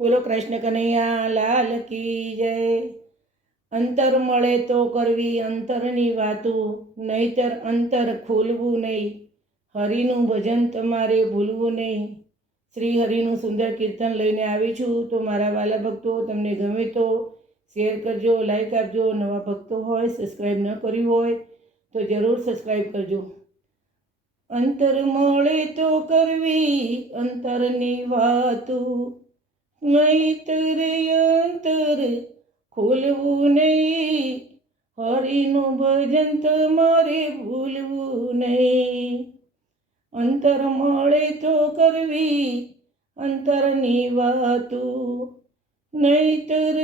બોલો કૃષ્ણ કનૈયા લાલ કી જય। અંતર મળે તો કરવી અંતરની વાતું, નહીતર અંતર ખોલવું નહીં। હરિનું ભજન તમારે ભૂલવું નહીં। શ્રી હરિનું સુંદર કીર્તન લઈને આવી છું। તો મારા વાલા ભક્તો, તમને ગમે તો શેર કરજો, લાઈક આપજો। નવા ભક્તો હોય, સબસ્ક્રાઈબ ન કર્યું હોય તો જરૂર સબસ્ક્રાઈબ કરજો। અંતર મળે તો કરવી અંતરની વાતું, નહીતર અંતર ખોલવું નહીં। હરિનું ભજન તમારે ભૂલવું નહીં। અંતર મળે તો કરવી અંતરની વાતું, નહીતર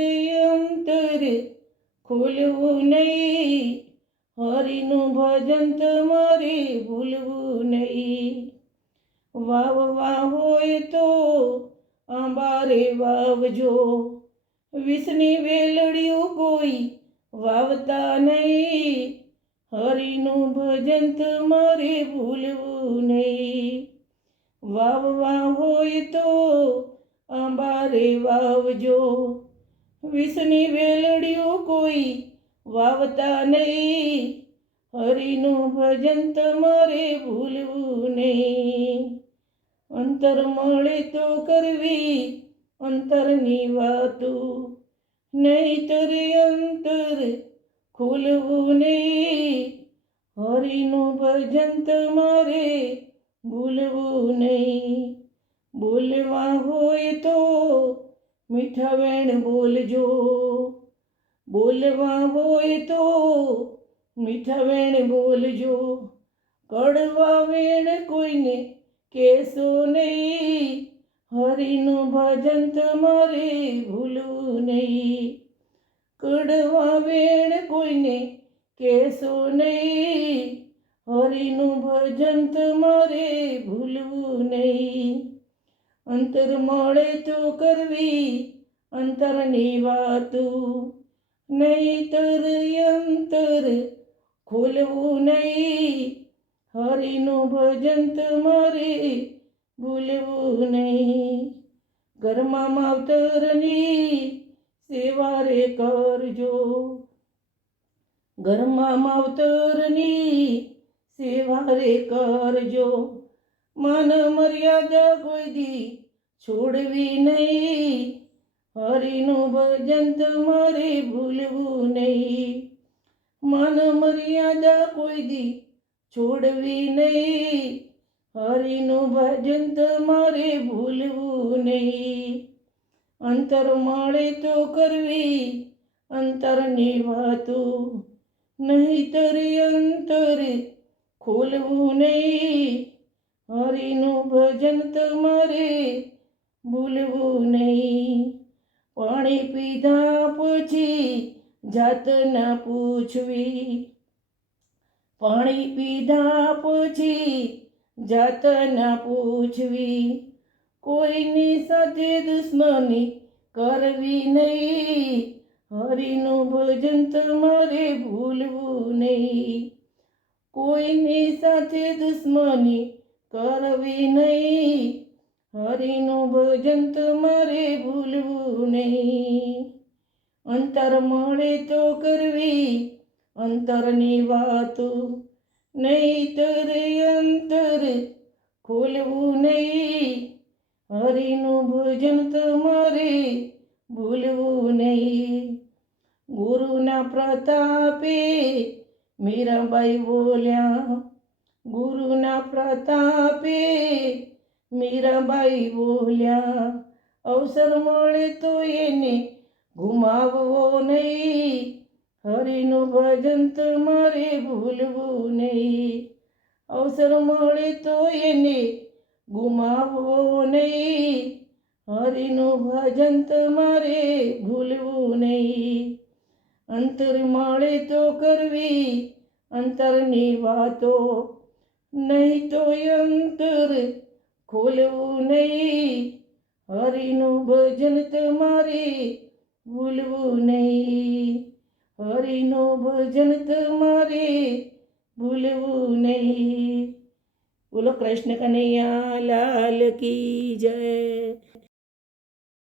અંતર ખોલવું નહીં। હરિનું ભજન તમારે ભૂલવું નહીં। વાવવા હોય તો આંબારે વાવજો, વિષની વેલડિયું કોઈ વાવતા નહીં। હરિનું ભજન તમારે ભૂલવું નહીં। વાવવા હોય તો આંબારે વાવજો, વિષની વેલડિયું કોઈ વાવતા નહીં। હરિનું ભજન તમારે ભૂલવું નહીં। અંતર મળે તો કરવી અંતરની વાતું, નહીતર અંતર ખોલવું નહીં। હરિનું ભજન તમારે ભૂલવું નહીં। બોલવા હોય તો મીઠા વેણ બોલજો, બોલવા હોય તો મીઠા વેણ બોલજો। કડવા વેણ કોઈને કહેશો નહીં। હરિનું ભજન તમારે ભૂલવું નહીં। કડવા વેણ કોઈને કહેશો નહીં। હરિનું ભજન તમારે ભૂલવું નહીં। અંતર મળે તો કરવી અંતરની વાતું, નહીતર અંતર ખોલવું નહીં। હરિનું ભજન તમારે ભૂલવું નહીં। ઘરમાં માવતરની સેવા રે કરજો, ઘરમાં માવતરની સેવા રે કરજો। માન મર્યાદા કોઈ દી છોડવી નહીં। હરિનું ભજન તમારે ભૂલવું નહીં। માન મર્યાદા કોઈ દી છોડવી નહીં। હરિનું ભજન તમારે ભૂલવું નહીં। અંતર મળે તો કરવી અંતરની વાતું, નહીતર અંતર ખોલવું નહીં। હરિનું ભજન તમારે ભૂલવું નહીં। પાણી પીધા પછી જાત ના પૂછવી, પાણી પીધા પછી જાત ના પૂછવી। કોઈની સાથે દુશ્મની કરવી નહીં। હરિનું ભજન તમારે ભૂલવું નહીં। કોઈની સાથે દુશ્મની કરવી નહીં। હરિનું ભજન તમારે ભૂલવું નહીં। અંતર મળે તો કરવી અંતરની વાતું, નહીતર અંતર ખોલવું નહીં। હરિનું ભજન તમારે ભૂલવું નહીં। ગુરુના પ્રતાપે મીરાબાઈ બોલ્યા, ગુરુના પ્રતાપે મીરાબાઈ બોલ્યા। અવસર મળે તો એને ગુમાવવો નહીં। હરિનું ભજન તમારે ભૂલવું નહીં। અવસર મળે તો એને ગુમાવવો નહીં। હરિનું ભજન તમારે ભૂલવું નહીં। અંતર મળે તો કરવી અંતરની વાતો, નહીં તો અંતર ખોલવું નહીં। હરિનું ભજન તમારે ભૂલવું નહીં। હરિનું ભજન તમારે ભૂલવું નહીં। બોલો કૃષ્ણ કનૈયા લાલ કી જય।